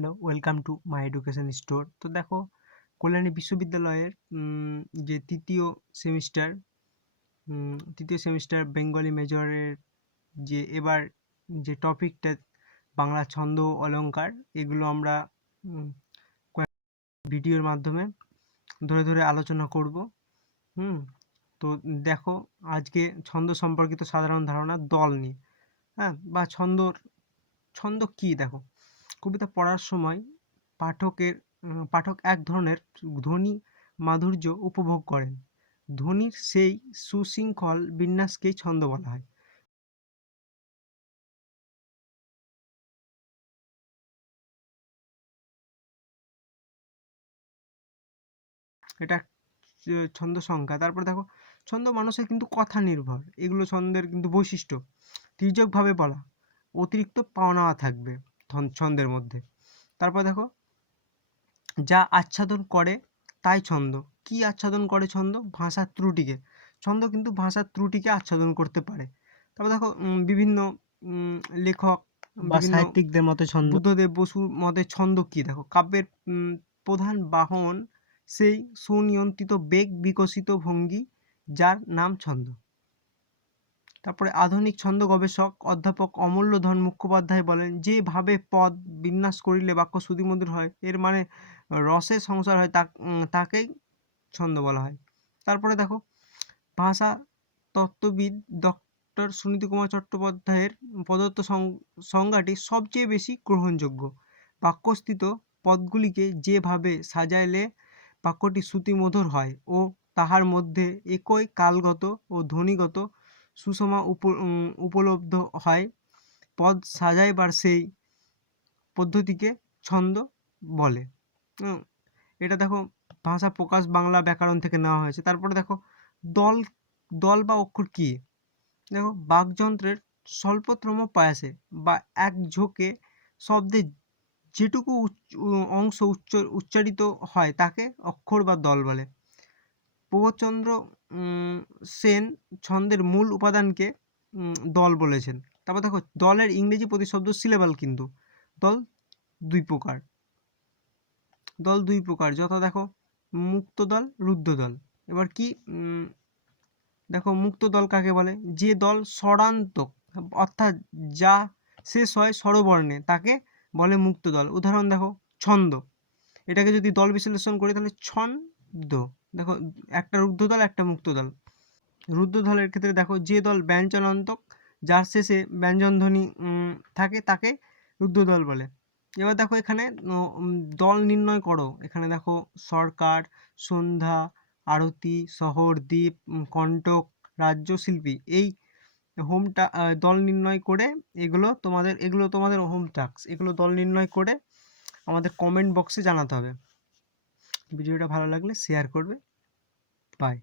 Hello, welcome to my education store. তো দেখো, কল্যাণী বিশ্ববিদ্যালয়ের যে তৃতীয় সেমিস্টার বেঙ্গলি মেজরের যে এবার যে টপিকটা বাংলা ছন্দ ও অলংকার, এগুলো আমরা কয়েক ভিডিওর মাধ্যমে ধরে ধরে আলোচনা করব। হুম তো দেখো, আজকে ছন্দ সম্পর্কিত সাধারণ ধারণা দল নিয়ে। হ্যাঁ, বা ছন্দ কি? দেখো, কবিতা পড়ার সময় পাঠক এক ধরনের ধ্বনি মাধুর্য উপভোগ করেন। ধ্বনির সেই সুশৃঙ্খল বিন্যাসকেই ছন্দ বলা হয়। এটা ছন্দ সংখ্যা। তারপর দেখো, ছন্দ মানুষের কিন্তু কথা নির্ভর, এগুলো ছন্দের কিন্তু বৈশিষ্ট্য। তির্যকভাবে বলা, অতিরিক্ত পাওয়া নেওয়া থাকবে ছন্দের মধ্যে। তারপর দেখো, যা আচ্ছাদন করে তাই ছন্দ। কি আচ্ছাদন করে ছন্দ? ভাষার ত্রুটিকে। ছন্দ কিন্তু ভাষার ত্রুটিকে আচ্ছাদন করতে পারে। তারপর দেখো, বিভিন্ন লেখক বা সাহিত্যিকদের মতে ছন্দ, বুদ্ধদেব বসুর মতে ছন্দ কি? দেখো, কাব্যের প্রধান বাহন সেই সুনিয়ন্ত্রিত বেগ বিকশিত ভঙ্গি, যার নাম ছন্দ। তারপরে আধুনিক ছন্দ গবেষক অধ্যাপক অমূল্যধন মুখোপাধ্যায় বলেন, যেভাবে পদ বিন্যাস করিলে বাক্য শ্রুতিমধুর হয়, এর মানে রসের সংসার হয়, তাকেই ছন্দ বলা হয়। তারপরে দেখো, ভাষা তত্ত্ববিদ ডক্টর সুনীতি কুমার চট্টোপাধ্যায়ের প্রদত্ত সংজ্ঞাটি সবচেয়ে বেশি গ্রহণযোগ্য। বাক্যস্থিত পদগুলিকে যেভাবে সাজাইলে বাক্যটি শ্রুতিমধুর হয় ও তাহার মধ্যে একই কালগত ও ধ্বনিগত সুষমা উপলব্ধ হয়, পদ সাজাইবার সেই পদ্ধতিকে ছন্দ বলে। এটা দেখো, ভাষা প্রকাশ বাংলা ব্যাকরণ থেকে নেওয়া হয়েছে। তারপরে দেখো, দল দল বা অক্ষর কি? দেখো, বাকযন্ত্রের স্বল্পতম প্রয়াসে বা এক ঝোঁকে শব্দে যেটুকু অংশ উচ্চারিত হয় তাকে অক্ষর বা দল বলে। প্রবোধচন্দ্র সেন ছন্দের মূল উপাদানকে দল বলেছেন। তারপর দেখো, দলের ইংরেজি প্রতিশব্দ সিলেবাল। কিন্তু দল দুই প্রকার যথা দেখো, মুক্ত দল, রুদ্ধ দল। এবার কি দেখো, মুক্ত দল কাকে বলে? যে দল স্বরান্তক, অর্থাৎ যা শেষ হয় স্বরবর্ণে, তাকে বলে মুক্ত দল। উদাহরণ দেখো, ছন্দ। এটাকে যদি দল বিশ্লেষণ করি তাহলে ছন্দ। দেখো, একটা রুদ্ধ দল, একটা মুক্ত দল। রুদ্ধ দলের ক্ষেত্রে দেখো, যে দল ব্যঞ্জনান্তক, যার শেষে ব্যঞ্জনধ্বনি থাকে, তাকে রুদ্ধ দল বলে। এবার দেখো, এখানে দল নির্ণয় করো। এখানে দেখো, সরকার, সন্ধ্যা, আরতি, শহর, দ্বীপ, কণ্টক, রাজ্য, শিল্পী। এই দল নির্ণয় করে, এগুলো তোমাদের হোম টাস্ক। এগুলো দল নির্ণয় করে আমাদের কমেন্ট বক্সে জানাতে হবে। ভিডিওটা ভালো লাগলে শেয়ার করবে। বাই।